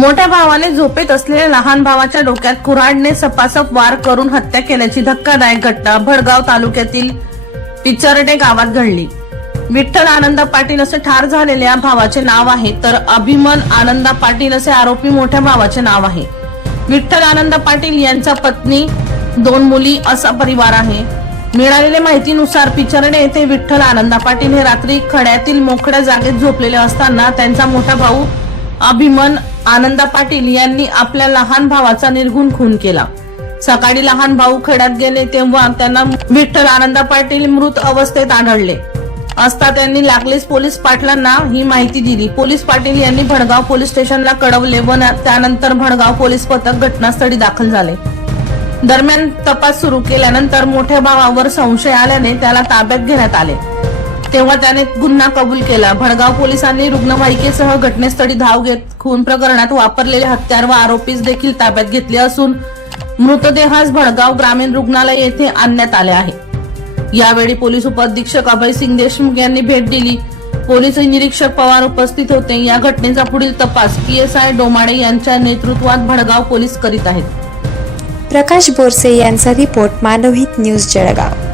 मोठ्या भावाने झोपेत असलेल्या लहान भावाच्या डोक्यात कुऱ्हाडने सपासप वार करून हत्या केल्याची धक्कादायक घटना भडगाव तालुक्यातील पिचर्डे गावात घडली। विठ्ठल आनंद पाटील असे ठार झालेल्या भावाचे नाव आहे, तर अभिमन आनंद पाटील असे आरोपी मोठ्या भावाचे नाव आहे। विठ्ठल आनंद पाटील यांच्या पत्नी 2 मुली असा परिवार आहे। मिळालेल्या माहितीनुसार पिचर्डे येथे विठ्ठल आनंद पाटील हे रात्री खड्यातील मोकळ्या जागेत झोपलेले असताना त्यांचा मोठा भाऊ अभिमन आनंद पाटील यांनी आपल्या लहान भावाचा निर्घृण खून केला। सकाळी लहान भाऊ खड्यात गेले तेव्हा त्यांना विठ्ठल आनंद पाटील मृत अवस्थेत आढळले असता त्यांनी लागलीच पोलीस पाटलांना ही माहिती दिली। पोलीस पाटील यांनी भडगाव पोलीस स्टेशनला कळवले व त्यानंतर भडगाव पोलीस पथक घटनास्थळी दाखल झाले। दरम्यान तपास सुरू केल्यानंतर मोठ्या भावावर संशय आल्याने त्याला ताब्यात घेण्यात आले तेव्हा त्याने गुन्हा कबूल केला। भडगाव पोलिसांनी रुग्णवाहिकेसह घटनास्थळी धाव घेत खून प्रकरणात वापरलेले हत्यार व आरोपीस देखील ताब्यात घेतले असून मृतदेहास भडगाव ग्रामीण रुग्णालय येथे आणण्यात आले आहे। यावेळी पोलीस उपअधीक्षक अभयसिंग देशमुख यांनी भेट दिली। पोलीस निरीक्षक पवार उपस्थित होते। या घटनेचा पुढील तपास PSI डोमाडे यांच्या नेतृत्वात भडगाव पोलीस करीत आहेत। प्रकाश बोरसे यांचा रिपोर्ट, मानवहित न्यूज, जळगाव।